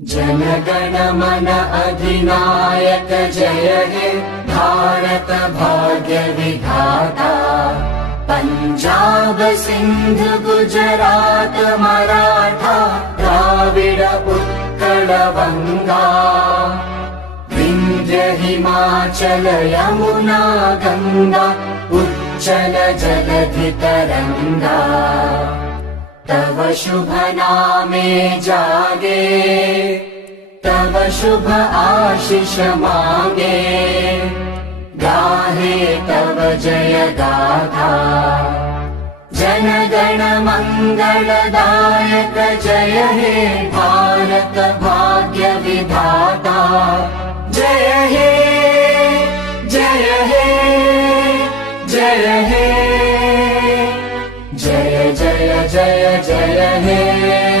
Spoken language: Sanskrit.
जनगण मन अधिनायक जय हे भारत भाग्य विधाता। पंजाब सिंध गुजरात मराठा द्राविड उत्कल बंगा। विंध्य हिमाचल यमुना गंगा उच्चल जलधि तरंगा। तव शुभ नामे जागे तव शुभ आशीष मांगे। गाहे तव जय गाथा जनगण मंगलदायक जय हे भारत भाग्य विधाता। जय हे जय हे जय हे जय जय जय जय हे।